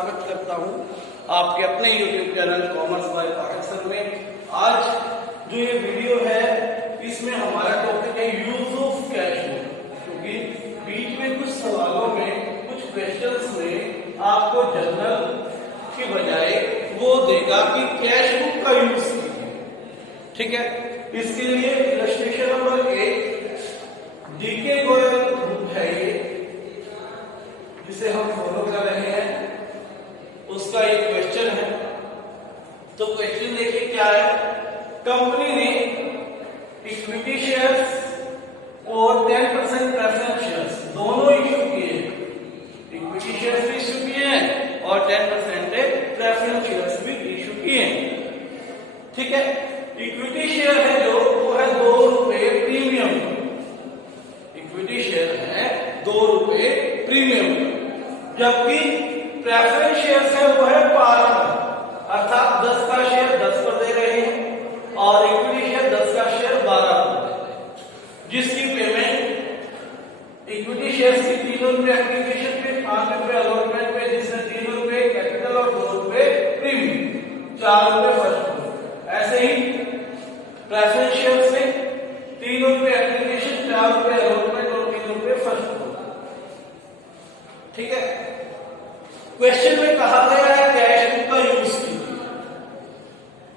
स्वागत करता हूं आपके अपने YouTube channel commerce by Pathak sir में। आज जो ये वीडियो है इसमें हमारा टॉपिक है यूज ऑफ कैश बुक, क्योंकि बीच में कुछ सवालों में कुछ क्वेश्चंस में आपको जर्नल के बजाय वो देगा कि कैश बुक का यूज कीजिए। ठीक है, इसके लिए illustration number 1 DK Goyal book है ये, जिसे हम फॉलो कर रहे हैं, उसका एक क्वेश्चन है। तो क्वेश्चन देखिए क्या है। कंपनी ने इक्विटी शेयर्स और 10% प्रेफरेंस शेयर्स दोनों इश्यू किए हैं। इक्विटी शेयर्स भी इश्यू किए हैं और 10% प्रेफरेंस शेयर्स भी इश्यू किए हैं। ठीक है, इक्विटी शेयर है जो वो है 2 रुपए प्रीमियम। इक्विटी शेयर है 2 रुपए प्रीमियम, जबकि प्रेफरेंस शेयर्स है वो है 12, अर्थात 10 का शेयर 10 पर दे रहे हैं और इक्विटी शेयर 10 का शेयर 12 पर दे रहे हैं, जिसकी पेमेंट इक्विटी शेयर्स की 3 रुपए एप्लीकेशन पे, 5 रुपए अलॉटमेंट पे, जिसमें 3 रुपए कैपिटल और 2 रुपए प्रीमियम, 4 रुपए फर्स्ट। ऐसे ही प्रेफरेंस शेयर्स से 3 रुपए एप्लीकेशन, 4 रुपए अलॉटमेंट और 3 रुपए फर्स्ट। ठीक है, क्वेश्चन में कहा गया है कैश बुक का यूज कीजिए।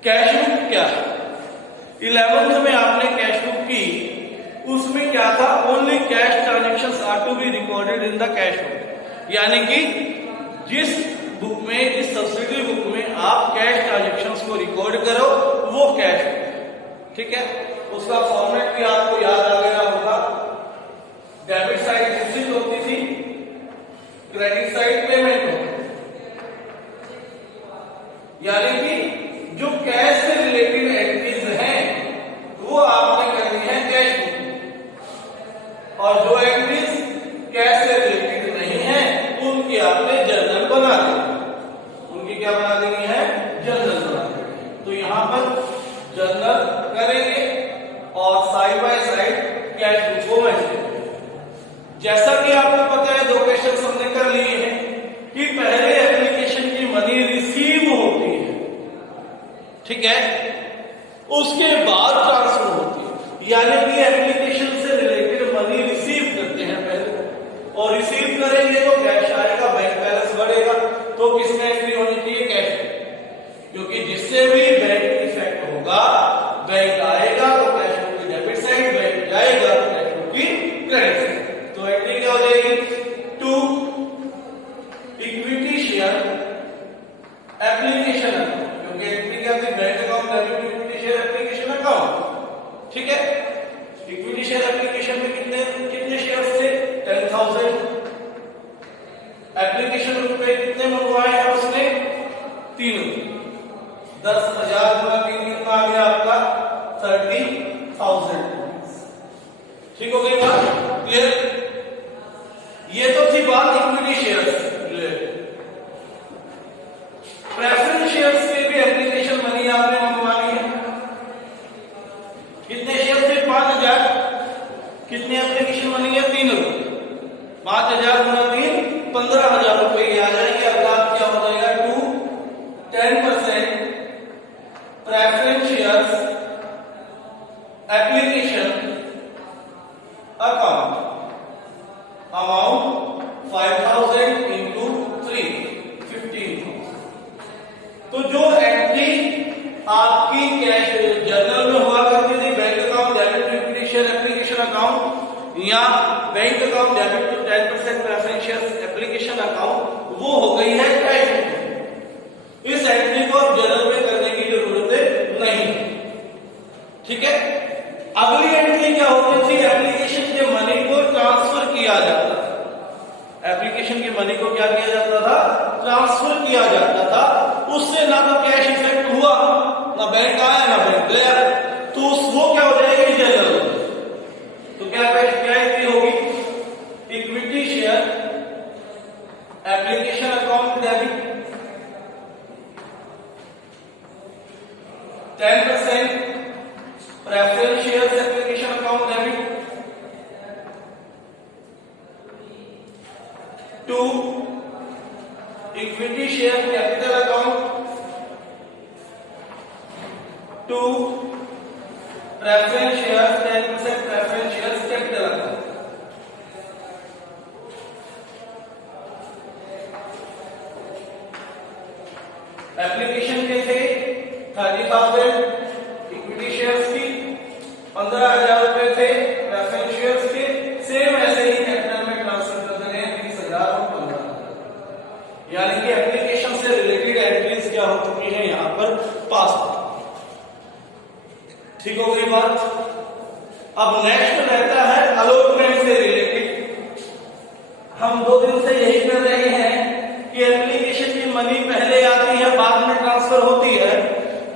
कैश बुक क्या है? 11th में आपने कैश बुक की, उसमें क्या था? Only cash transactions are to be recorded in the cash book, यानी कि जिस बुक में, जिस सब्सिडी बुक में आप कैश ट्रांजेक्शंस को रिकॉर्ड करो वो कैश बुक। ठीक है, उसका फॉर्मेट भी आपको याद आ गया होगा। डेबिट साइड रिसीट होती थी, क्रेडिट साइड पेमेंट होती, यानी कि जो कैश से रिलेटेड एंट्रीज हैं वो आपने करनी है कैश बुक, और जो एंट्रीज कैश से रिलेटेड नहीं है उनकी आपने जर्नल बना देनी। उनकी क्या बना देनी है? जर्नल बना देनी। तो यहां पर जर्नल करेंगे और side by side cash book को मैच। जैसा कि आपको पता है, 2 क्वेश्चन हमने कर लिए हैं कि पहले एप्लीकेशन की मनी रिसीव होती है, ठीक है, उसके बाद ट्रांसफर होती है, यानी कि एप्लीकेशन से रिलेटेड मनी रिसीव करते हैं पहले, और रिसीव करेंगे तो कैश आएगा, बैंक बैलेंस बढ़ेगा। तो किसका एंट्री होनी चाहिए? कैश, क्योंकि जिससे भी बैंक इफेक्ट होगा, बैंक आएगा तो कैश बुक की डेबिट साइड, बैंक जाएगा तो कैश बुक की क्रेडिट साइड। तो एंट्री क्या हो जाएगी? To equity share application account, क्योंकि एंट्री क्या थी? Bank account debit equity share application account. ठीक है, इक्विटी शेयर एप्लीकेशन में कितने शेयर्स थे? 10,000। एप्लीकेशन रुपए कितने मंगवाए हैं उसने? 3 रुपए। 10,000 गुना 3 कितना आ गया आपका? 30,000। ठीक हो गई बात? क्लियर? ये तो थी बात equity shares related. Preference shares के भी एप्लीकेशन मनी आपने मंगवानी है। कितने शेयर थे? 5,000। कितनी एप्लीकेशन मनी है? 3 रुपए। 5,000 गुना 3, 15,000 रुपए आ जाएंगे। अर्थात क्या हो जाएगा? 10% preference shares application account amount 5,000 into 3, 15,000। तो जो एंट्री आपकी कैश जर्नल में हुआ करती थी, bank account debit equity share application account या bank account debit to 10% preference share application account, वो हो गई है कैश बुक। इस एंट्री को जर्नल में करने की जरूरत नहीं। ठीक है, अगली एंट्री क्या होती थी? एप्लीकेशन के मनी को ट्रांसफर किया जाता था। एप्लीकेशन की मनी को क्या किया जाता था? ट्रांसफर किया जाता था। उससे ना तो कैश इफेक्ट हुआ, ना बैंक आया, ना बैंक गया, तो वो क्या हो जाएगी? जर्नल। तो क्या एंट्री होगी? Equity share application account debit 10% preference share application account debit 2 equity share capital account to preference shares 10% preference shares capital account. Application के थे 30,000 इक्विटी शेयर्स की, 15,000 रुपए थे प्रेफरेंस शेयर्स के। सेम ऐसे ही कैपिटल में ट्रांसफर कर देंगे 30,000 और 15,000। यानी कि एप्लीकेशन से रिलेटेड एंट्रीज क्या हो चुकी है यहां पर पास। ठीक हो गई बात। अब नेक्स्ट रहता है अलॉटमेंट से रिलेटेड। हम 2 दिन से यही कर रहे हैं कि एप्लीकेशन की मनी पहले आती है बाद में ट्रांसफर होती है।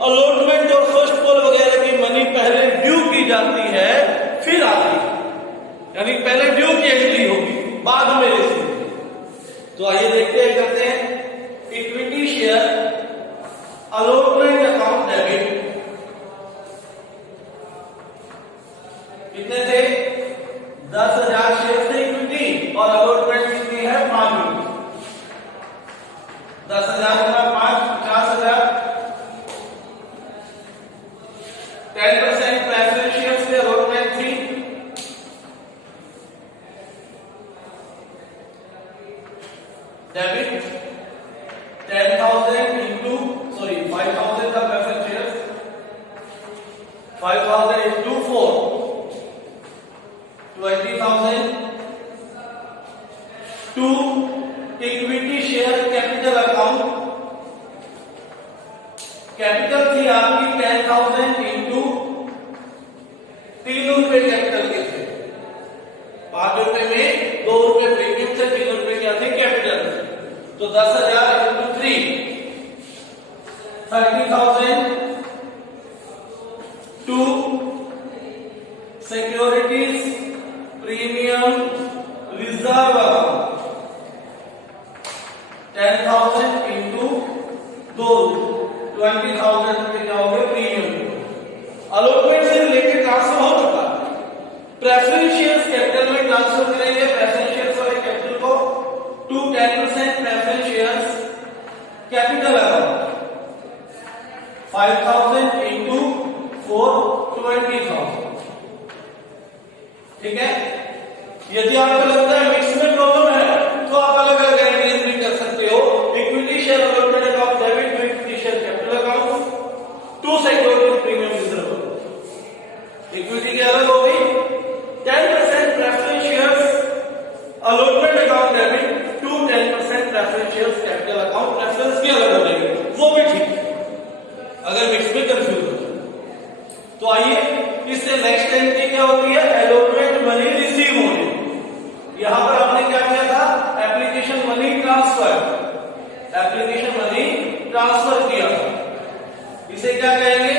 अलॉटमेंट और फर्स्ट कॉल वगैरह की मनी पहले ड्यू की जाती है फिर आती है, यानी पहले ड्यू की एंट्री होगी बाद में रिसीव। तो आइए देखते हैं, करते हैं equity share allotment account debit. कितने थे? 10,000 शेयर थे इक्विटी और अलॉटमेंट कितनी है? 5 यूनिट। 10,000 गुना 5 50,000। 10% प्रेफरेंस शेयर्स के अलॉटमेंट थी। डेबिट 10,000 इंटू 5,000 का preference shares, 5,000 into 4 20,000 to equity share capital account. Capital थी आपकी 10,000 इंटू 3 रुपए कैपिटल के थे। 5 रुपए में 2 रुपए प्रीमियम से 3 रुपए क्या थे? कैपिटल। तो 10,000 into 3 30,000 to securities premium reserve account 10,000 into 2 20,000 रुपए क्या हो गए? प्रीमियम। अलॉटमेंट से रिलेटेड ट्रांसफर हो चुका। प्रेफरेंस शेयर्स कैपिटल में ट्रांसफर करेंगे प्रेफरेंस शेयर्स वाले कैपिटल को to 10% preference shares capital account 5,000 into 4 20,000। ठीक है। यदि आपको लगता है मिक्स में प्रॉब्लम है तो आप अलग अलग एंट्रीज भी कर सकते हो। Equity share allotment account debit to equity share capital account to security premium reserve. Equity की अलग हो गई, 10% preference shares allotment account debit to 10% preference shares capital account preference की अलग हो जाएगी। वो भी ठीक है अगर मिक्स में कंफ्यूज हो। तो आइए इससे नेक्स्ट एंट्री क्या होती है? अलॉटमेंट मनी रिसीव होने। यहां पर आपने क्या किया था? एप्लीकेशन मनी ट्रांसफर किया। इसे क्या कहेंगे?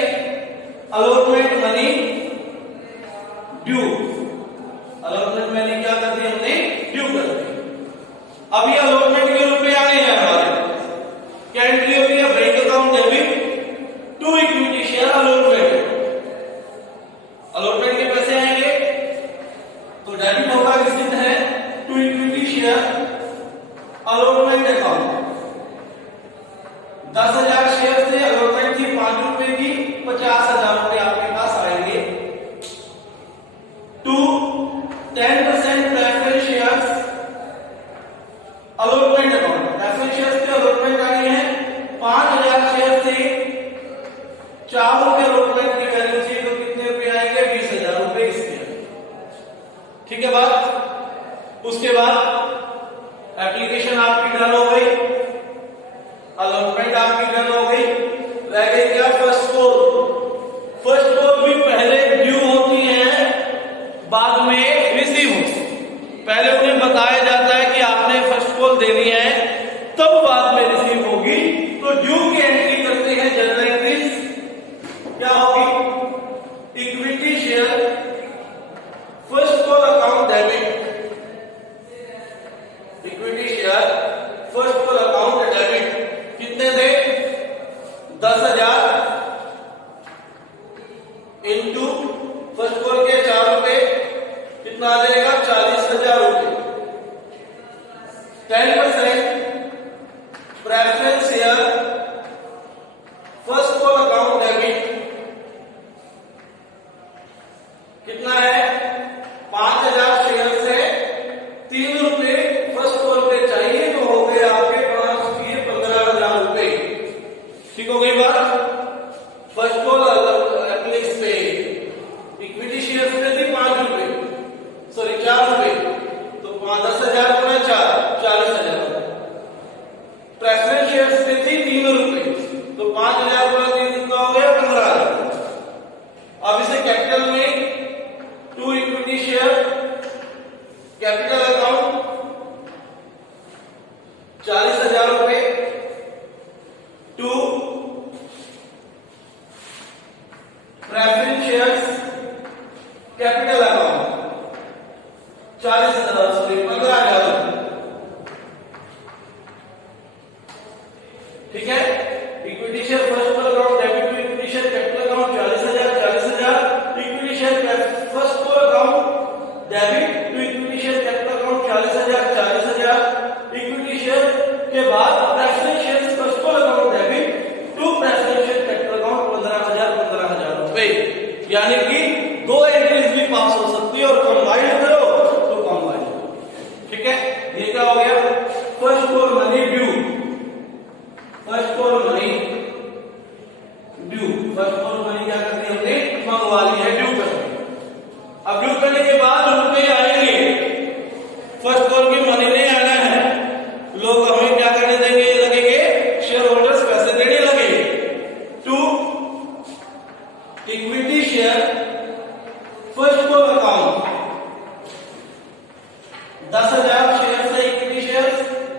Allotment money due. Allotment money क्या कर दी हमने? ड्यू कर दी। अब ये अलॉटमेंट के रुपए आने हैं हमारे पास। क्या एंट्री होती है? Bank account debit to equity share allotment. Allotment के पैसे आएंगे तो डेबिट होगा, रिसीट है to equity share allotment account. 10,000 share थे, अलॉटमेंट थी 5 रुपए की, 50,000 रुपए आपके पास आएंगे to 10% preference shares allotment account. Preference shares के अलॉटमेंट आए हैं 5,000 शेयर थे, 4 रुपए अलॉटमेंट की वैल्यू थी, तो कितने रुपए आएंगे? 20,000 रुपए इसके। ठीक है बात। उसके बाद एप्लीकेशन आपकी डन हो गई, अलॉटमेंट आपकी डन हो गई। रह गई क्या? First call. फर्स्ट कॉल भी पहले ड्यू होती है बाद में रिसीव होती है। पहले उन्हें बताया जाता है कि आपने फर्स्ट कॉल देनी है, तब बाद में रिसीव होगी। तो ड्यू की एंट्री करते हैं जनरल एंट्रीज। क्या होगी? Equity share first call account debit. Equity share first call account debit कितने थे? 10,000 इंटू फर्स्ट कॉल के 4 रुपए, कितना आ जाएगा? 40,000 रुपए। 10% प्रेफरेंस कितना है 5000 शेयर से 3 रुपए फर्स्ट कॉल पे चाहिए, तो हो गए आपके पास 15,000 रुपए। ठीक हो गई बात। फर्स्ट कॉल एप्लिक्स पे इक्विटी शेयर पे थी 5 रुपए, सॉरी 4 रुपए, तो 10,000 गुना 4 40,000। प्रेफरेंस शेयर पे थी 3 रुपए, तो 5,000 गुना 3 कितना हो गया 15,000। अब इसे कैपिटल में to equity share capital account 40,000 रुपए to preference shares capital account 40,000 sorry 15,000। ठीक है, equity share first call account debit to equity share capital account 40,000 equity share first call account debit to equity share capital account 40,000 equity share के बाद preference share first call account debit to preference share capital account 15,000 रुपए। यानी कि 2 entries भी पास हो सकती है और कंबाइन करो तो कंबाइन। ठीक है, ये क्या हो गया first call money due, first call money due. First call money क्या करनी है हमने मंगवा ली है ड्यू करके। अब ड्यू करने के बाद रुपए आएंगे, फर्स्ट कॉल की मनी नहीं आना है, लोग हमें क्या करने देंगे लगेंगे शेयर होल्डर्स पैसे देने लगे to equity share first call account 10,000 share से इक्विटी शेयर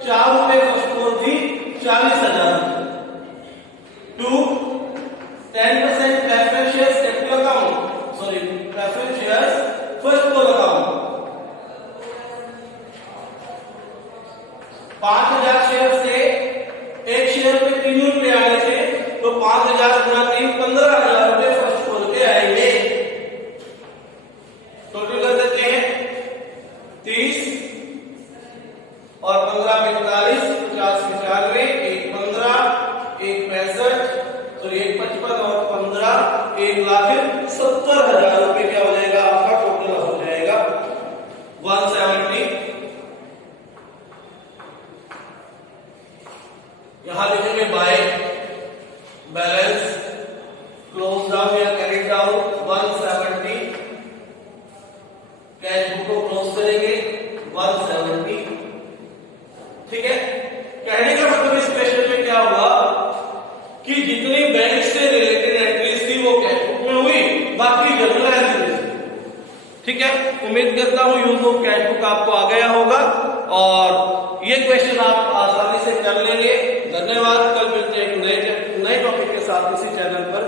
4 रुपए फर्स्ट कॉल थी 40,000 to 10% preference shares capital account sorry preference shares first call account 5,000 share से एक शेयर पे 3 रुपए आए थे, तो 5,000 गुना 3 15,000 रुपए फर्स्ट कॉल के आएंगे। टोटल कर देते हैं 30 और 15 45 50 95 1 15 1 65 सॉरी 1 55 और 15 1,70,000 रुपए क्या हो जाएगा आपका टोटल हो जाएगा 170। यहां लिखेंगे बाय बैलेंस क्लोज डाउन या कैरी डाउन 170, कैश बुक को क्लोज करेंगे 170। ठीक है, कहने का मतलब इस क्वेश्चन में क्या हुआ कि जितनी बैंक से रिलेटेड एंट्रीज थी वो कैश बुक में हुई, बाकी जनरल एंट्रीज। ठीक है, उम्मीद करता हूं यूज ऑफ कैश बुक आपको आ गया होगा और ये क्वेश्चन आप आसानी से कर लेंगे। धन्यवाद, कल मिलते हैं एक नए टॉपिक के साथ इसी चैनल पर।